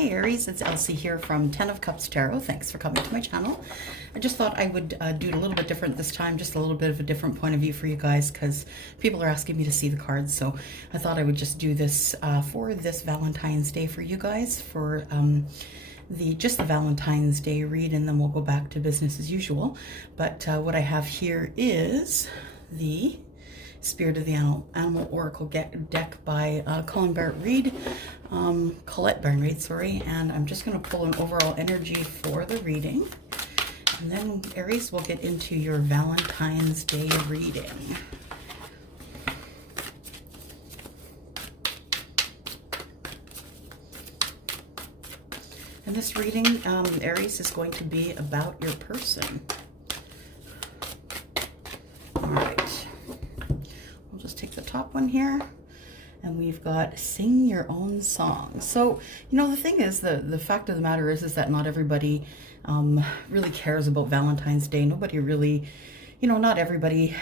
Hi Aries, it's Elsie here from 10 of Cups Tarot. Thanks for coming to my channel. I just thought I would do it a little bit different this time, just a little bit of a different point of view for you guys because people are asking me to see the cards. So I thought I would just do this for this Valentine's Day for you guys for just the Valentine's Day read, and then we'll go back to business as usual. But what I have here is the Spirit of the Animal Oracle deck by Colette Barn Reid, sorry. And I'm just going to pull an overall energy for the reading. And then, Aries, we'll get into your Valentine's Day reading. And this reading, Aries, is going to be about your person. All right. We'll just take the top one here. And we've got sing your own song. So, you know, the thing is, the fact of the matter is that not everybody really cares about Valentine's Day. Nobody really, you know, not everybody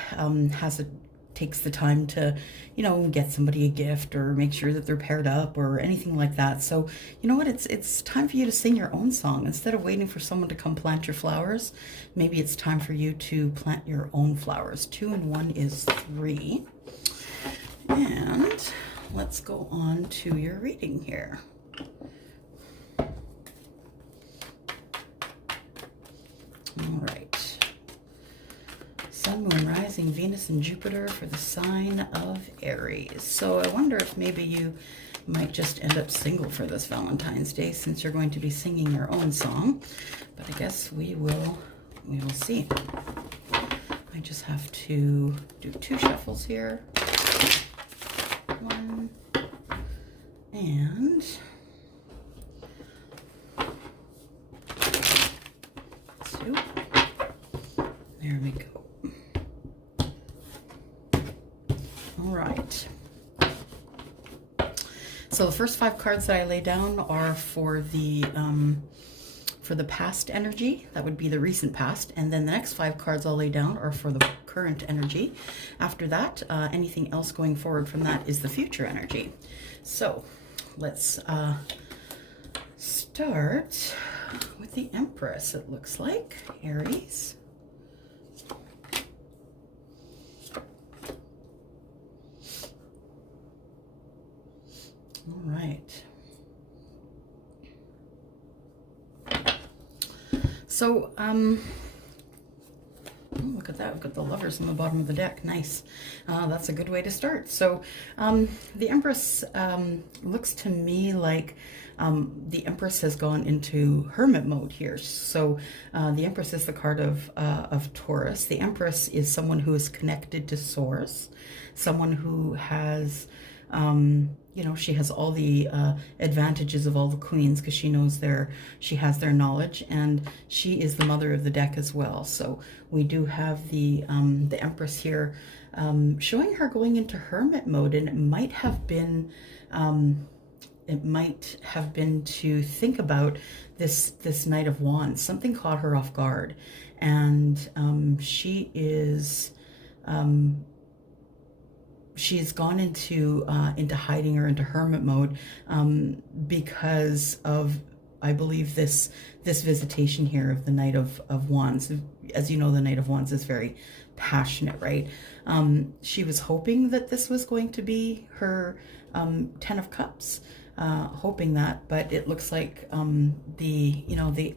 takes the time to, you know, get somebody a gift or make sure that they're paired up or anything like that. So, you know what, it's time for you to sing your own song. Instead of waiting for someone to come plant your flowers, maybe it's time for you to plant your own flowers. 2 and 1 is 3. And let's go on to your reading here. All right. Sun, Moon, Rising, Venus, and Jupiter for the sign of Aries. So I wonder if maybe you might just end up single for this Valentine's Day since you're going to be singing your own song. But I guess we will see. I just have to do 2 shuffles here. 1 and 2. There we go. All right. So the first 5 cards that I lay down are for the past energy. That would be the recent past. And then the next 5 cards I'll lay down are for the current energy. After that, anything else going forward from that is the future energy. So let's start with the Empress, it looks like, Aries. All right. So, look at that. We've got the Lovers on the bottom of the deck. Nice. That's a good way to start. So, the Empress looks to me like the Empress has gone into hermit mode here. So, the Empress is the card of Taurus. The Empress is someone who is connected to Source, someone who has you know, she has all the advantages of all the queens because she knows she has their knowledge, and she is the mother of the deck as well. So we do have the Empress here showing her going into hermit mode, and it might have been to think about this Knight of Wands. Something caught her off guard, and she is she's gone into hiding or into hermit mode because of, I believe, this visitation here of the Knight of Wands. As you know, the Knight of Wands is very passionate, right? She was hoping that this was going to be her 10 of Cups, hoping that, but it looks like I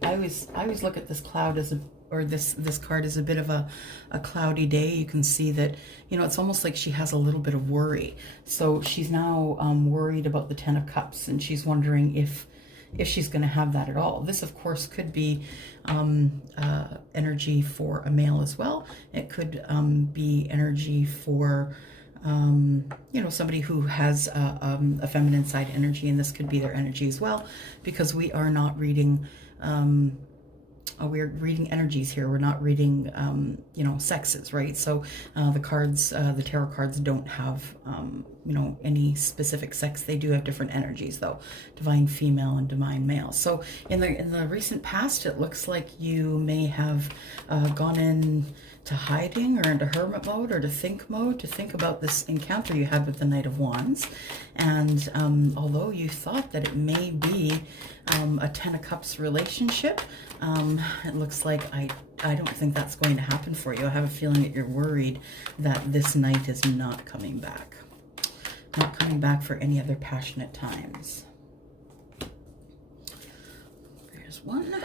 always look at this cloud as this card is a bit of a cloudy day. You can see that, you know, it's almost like she has a little bit of worry. So she's now worried about the 10 of Cups, and she's wondering if she's going to have that at all. This, of course, could be energy for a male as well. It could be energy for you know, somebody who has a feminine side energy, and this could be their energy as well, because we are not reading we're reading energies here. We're not reading, you know, sexes, right? So the cards, the tarot cards don't have, you know, any specific sex. They do have different energies, though. Divine female and divine male. So in the recent past, it looks like you may have gone in hiding or into hermit mode or to think mode, to think about this encounter you had with the Knight of Wands. And although you thought that it may be a Ten of Cups relationship, it looks like I don't think that's going to happen for you. I have a feeling that you're worried that this Knight is not coming back. Not coming back for any other passionate times. There's 1,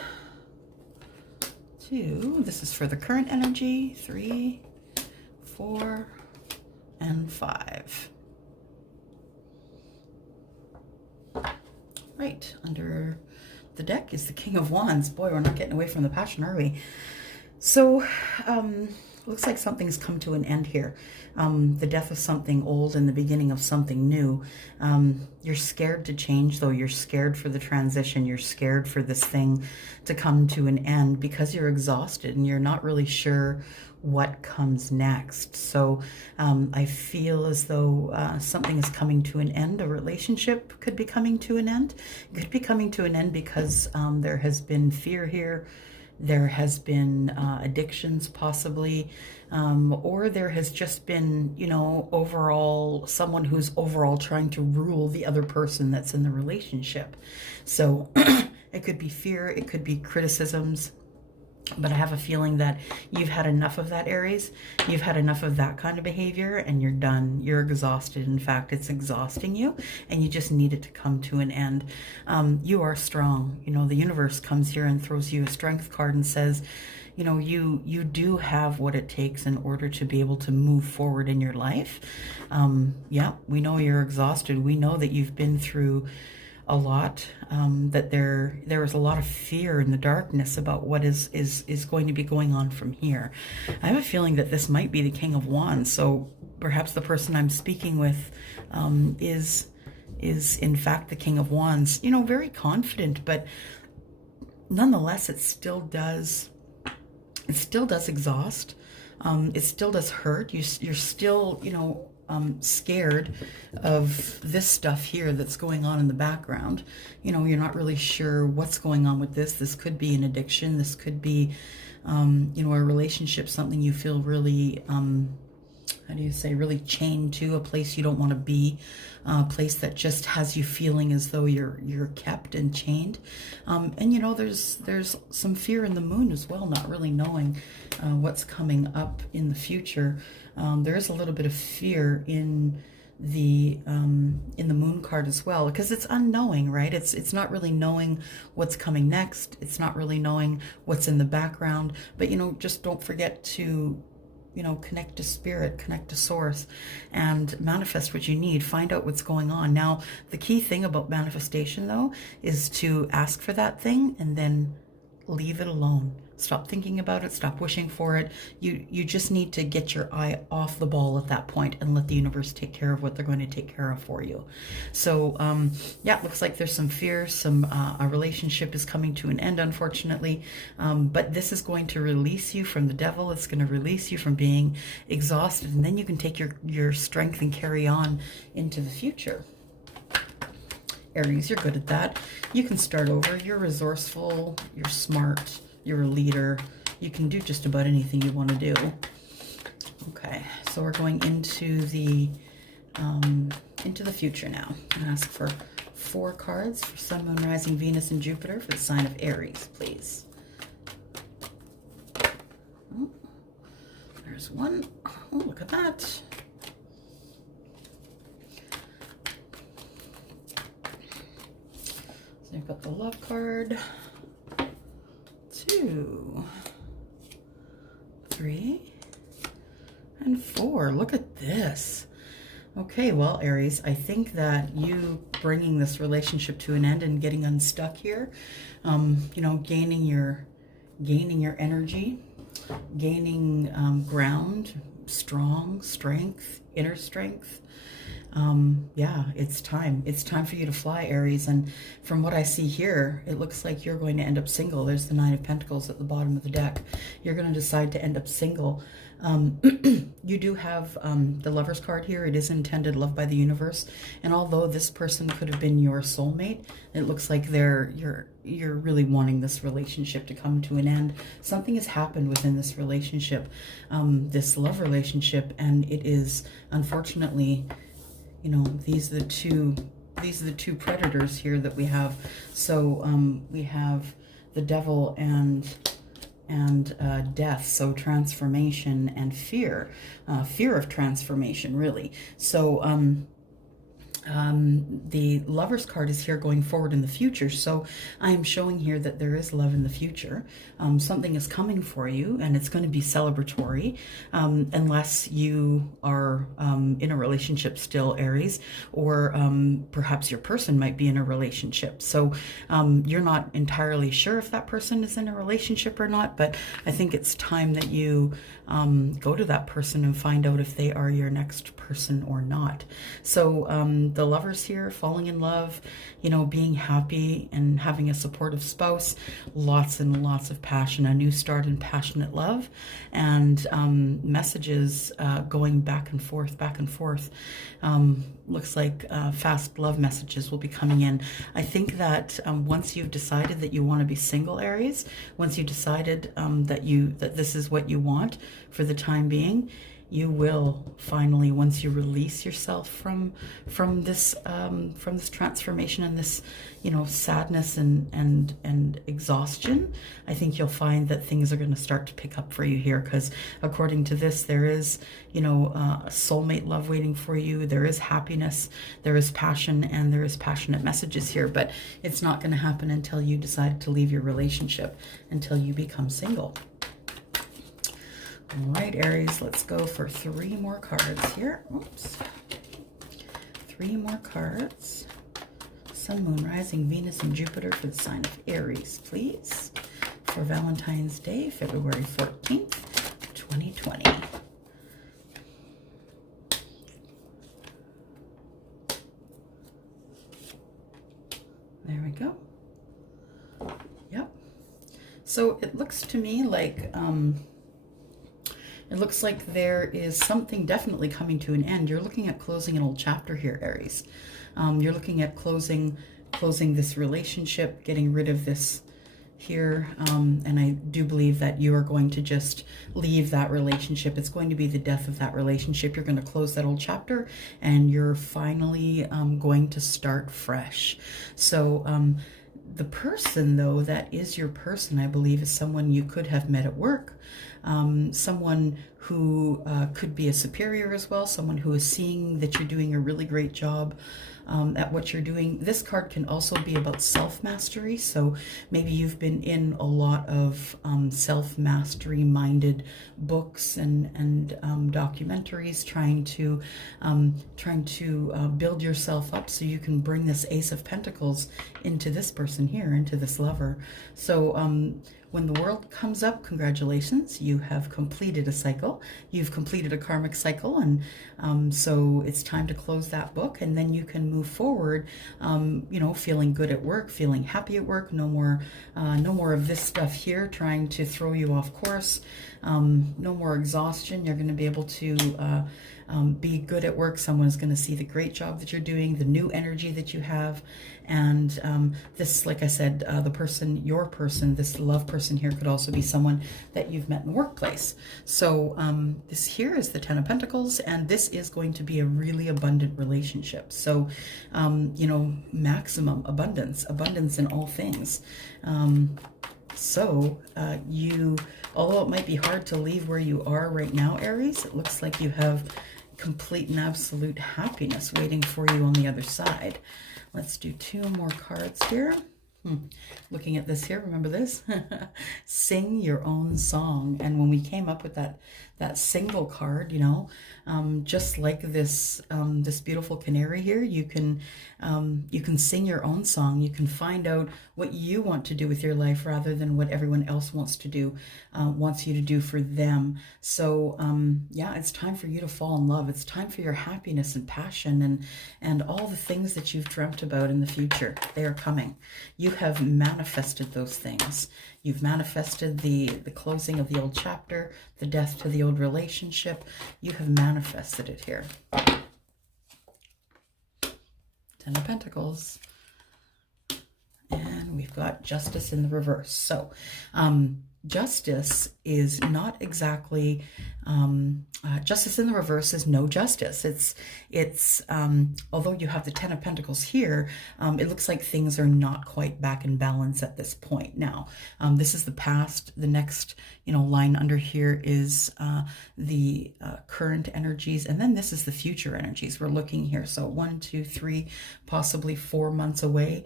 2. This is for the current energy. 3, 4, and 5. Right, under the deck is the King of Wands. Boy, we're not getting away from the passion, are we? So, looks like something's come to an end here. The death of something old and the beginning of something new. You're scared to change, though. You're scared for the transition. You're scared for this thing to come to an end because you're exhausted and you're not really sure what comes next. So I feel as though something is coming to an end. A relationship could be coming to an end. It could be coming to an end because there has been fear here. There has been addictions possibly, or there has just been, you know, overall someone who's overall trying to rule the other person that's in the relationship. So it could be fear, it could be criticisms, but I have a feeling that you've had enough of that, Aries. You've had enough of that kind of behavior and you're done. You're exhausted. In fact, it's exhausting you and you just need it to come to an end. You are strong. You know, the universe comes here and throws you a strength card and says, you know, you do have what it takes in order to be able to move forward in your life. Yeah, we know you're exhausted. We know that you've been through a lot, that there is a lot of fear in the darkness about what is going to be going on from here. I have a feeling that this might be the King of Wands, so perhaps the person I'm speaking with is in fact the King of Wands. You know, very confident, but nonetheless it still does exhaust. It still does hurt. You're still, you know, scared of this stuff here that's going on in the background. You know, you're not really sure what's going on with this. This could be an addiction. This could be, you know, a relationship, something you feel really, how do you say, really chained to, a place you don't want to be, a place that just has you feeling as though you're kept and chained. And you know, there's some fear in the moon as well, not really knowing what's coming up in the future. There is a little bit of fear in the moon card as well, because it's unknowing, right? It's not really knowing what's coming next. It's not really knowing what's in the background. But you know, just don't forget to, you know, connect to spirit, connect to source, and manifest what you need. Find out what's going on. Now, the key thing about manifestation, though, is to ask for that thing and then leave it alone. Stop thinking about it. Stop wishing for it. You just need to get your eye off the ball at that point and let the universe take care of what they're going to take care of for you. So yeah, it looks like there's some fear. A relationship is coming to an end, unfortunately. But this is going to release you from the devil. It's going to release you from being exhausted, and then you can take your strength and carry on into the future. Aries, you're good at that. You can start over. You're resourceful. You're smart. You're a leader. You can do just about anything you want to do. Okay, so we're going into the future now. I'm gonna ask for 4 cards for Sun, Moon, Rising, Venus, and Jupiter for the sign of Aries, please. Oh, there's 1. Oh, look at that. So you've got the love card. 2, 3, and 4. Look at this. Okay, well, Aries, I think that you bringing this relationship to an end and getting unstuck here, you know, gaining your energy, gaining ground, strength, inner strength. Yeah, it's time. It's time for you to fly, Aries. And from what I see here, it looks like you're going to end up single. There's the 9 of Pentacles at the bottom of the deck. You're going to decide to end up single. You do have the Lover's card here. It is intended love by the universe, and although this person could have been your soulmate, it looks like you're really wanting this relationship to come to an end. Something has happened within this relationship, this love relationship, and it is unfortunately, you know, these are the two predators here that we have. So we have the devil and death, so transformation and fear, fear of transformation, really. So the Lover's card is here going forward in the future. So I am showing here that there is love in the future. Something is coming for you, and it's going to be celebratory, unless you are in a relationship still, Aries, or perhaps your person might be in a relationship. So you're not entirely sure if that person is in a relationship or not, but I think it's time that you go to that person and find out if they are your next person or not. So the Lovers here, falling in love, you know, being happy and having a supportive spouse, lots and lots of passion, a new start in passionate love, and messages going back and forth, back and forth. Looks like fast love messages will be coming in. I think that once you've decided that you want to be single, Aries, once you decided that this is what you want for the time being, you will finally, once you release yourself from this transformation and this, you know, sadness and exhaustion, I think you'll find that things are going to start to pick up for you here, because according to this, there is, you know, a soulmate love waiting for you. There is happiness, there is passion, and there is passionate messages here, but it's not going to happen until you decide to leave your relationship, until you become single. All right, Aries, let's go for 3 more cards here. Oops. 3 more cards. Sun, Moon, Rising, Venus, and Jupiter for the sign of Aries, please. For Valentine's Day, February 14th, 2020. There we go. Yep. So it looks to me like... it looks like there is something definitely coming to an end. You're looking at closing an old chapter here, Aries. You're looking at closing this relationship, getting rid of this here. And I do believe that you are going to just leave that relationship. It's going to be the death of that relationship. You're going to close that old chapter, and you're finally going to start fresh. So the person, though, that is your person, I believe, is someone you could have met at work. Someone who could be a superior as well, someone who is seeing that you're doing a really great job at what you're doing. This card can also be about self-mastery, so maybe you've been in a lot of self-mastery minded books and documentaries, trying to build yourself up so you can bring this Ace of Pentacles into this person here, into this lover. So when the world comes up, congratulations, you have completed a cycle. You've completed a karmic cycle, and so it's time to close that book, and then you can move forward, you know, feeling good at work, feeling happy at work. No more of this stuff here trying to throw you off course. No more exhaustion. You're going to be able to be good at work. Someone is going to see the great job that you're doing, the new energy that you have. And this, like I said, the person, your person, this love person here could also be someone that you've met in the workplace. So this here is the Ten of Pentacles, and this is going to be a really abundant relationship. So, you know, maximum abundance in all things. So although it might be hard to leave where you are right now, Aries, it looks like you have complete and absolute happiness waiting for you on the other side. Let's do 2 more cards here. Looking at this here, remember this? Sing your own song. And when we came up with that single card, you know, just like this this beautiful canary here, you can sing your own song. You can find out what you want to do with your life rather than what everyone else wants to do, wants you to do for them. So yeah, it's time for you to fall in love. It's time for your happiness and passion and all the things that you've dreamt about in the future. They are coming. You have manifested those things. You've manifested the closing of the old chapter, the death to the old relationship. You have manifested it here. Ten of Pentacles. And we've got Justice in the reverse. So, justice is not exactly, justice in the reverse is no justice. It's although you have the Ten of Pentacles here, it looks like things are not quite back in balance at this point. Now, this is the past. The next, line under here is the current energies, and then this is the future energies we're looking here. So 1, 2, 3, possibly 4 months away.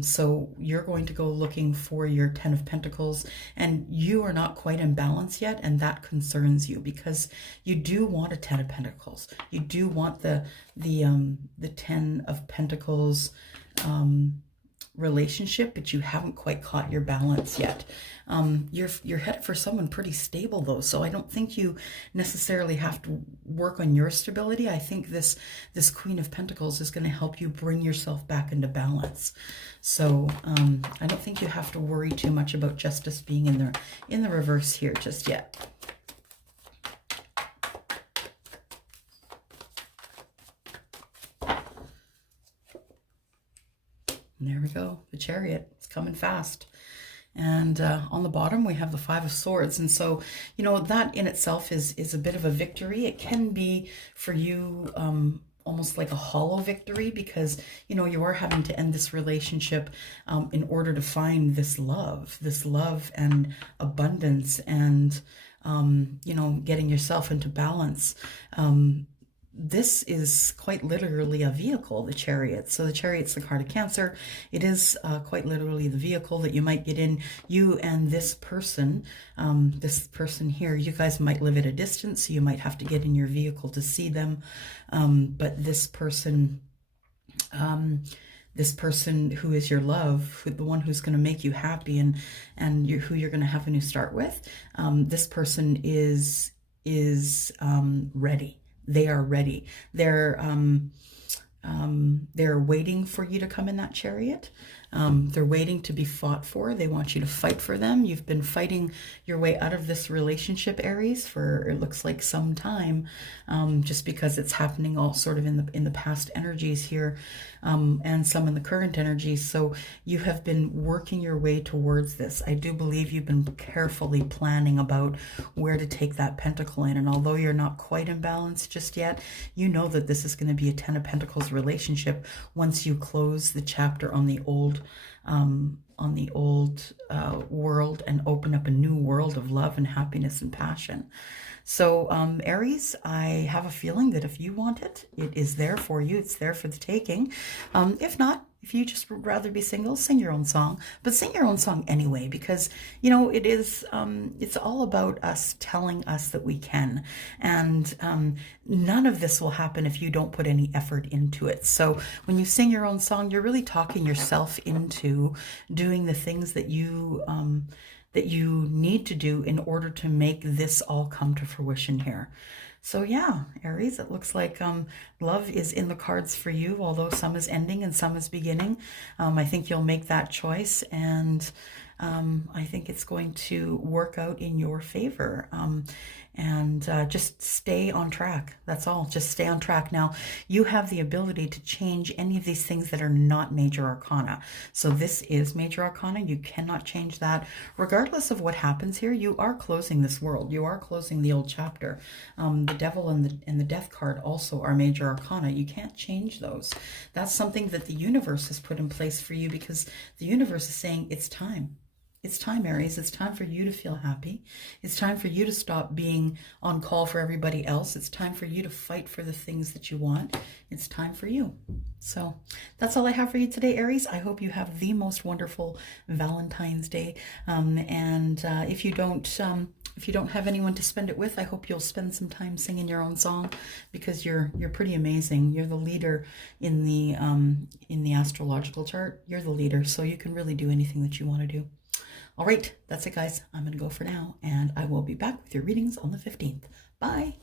So you're going to go looking for your Ten of Pentacles, and you are not quite in balance yet, and that concerns you because you do want a Ten of Pentacles. You do want the Ten of Pentacles relationship, but you haven't quite caught your balance yet. You're headed for someone pretty stable though, so I don't think you necessarily have to work on your stability. I think this Queen of Pentacles is going to help you bring yourself back into balance. So I don't think you have to worry too much about justice being in the reverse here just yet. And there we go, the Chariot. It's coming fast. And on the bottom, we have the Five of Swords. And so, that in itself is a bit of a victory. It can be for you almost like a hollow victory because, you are having to end this relationship in order to find this love and abundance and, getting yourself into balance. This is quite literally a vehicle, the Chariot. So the Chariot's the card of Cancer. It is quite literally the vehicle that you might get in. You and this person here, you guys might live at a distance, so you might have to get in your vehicle to see them. But this person who is your love, the one who's going to make you happy and who you're going to have a new start with, this person is ready. They are ready. They're waiting for you to come in that Chariot. They're waiting to be fought for. They want you to fight for them. You've been fighting your way out of this relationship, Aries, for it looks like some time, just because it's happening all sort of in the past energies here, and some in the current energies. So you have been working your way towards this. I do believe you've been carefully planning about where to take that pentacle in. And although you're not quite in balance just yet, you know that this is going to be a Ten of Pentacles relationship once you close the chapter on the old world and open up a new world of love and happiness and passion. So Aries, I have a feeling that if you want it, it is there for you. It's there for the taking. If not, if you just would rather be single, sing your own song, but sing your own song anyway, because, it is, it's all about us telling us that we can. And none of this will happen if you don't put any effort into it. So when you sing your own song, you're really talking yourself into doing the things that you need to do in order to make this all come to fruition here. So yeah, Aries, it looks like love is in the cards for you, although some is ending and some is beginning. I think you'll make that choice, and I think it's going to work out in your favor. And just stay on track. That's all. Just stay on track. Now, you have the ability to change any of these things that are not major arcana. So this is major arcana. You cannot change that. Regardless of what happens here, you are closing this world. You are closing the old chapter. The Devil and the Death card also are major arcana. You can't change those. That's something that the universe has put in place for you, because the universe is saying it's time. It's time, Aries. It's time for you to feel happy. It's time for you to stop being on call for everybody else. It's time for you to fight for the things that you want. It's time for you. So that's all I have for you today, Aries. I hope you have the most wonderful Valentine's Day. If you don't have anyone to spend it with, I hope you'll spend some time singing your own song, because you're pretty amazing. You're the leader in the astrological chart. You're the leader, so you can really do anything that you want to do. All right, that's it, guys. I'm going to go for now, and I will be back with your readings on the 15th. Bye.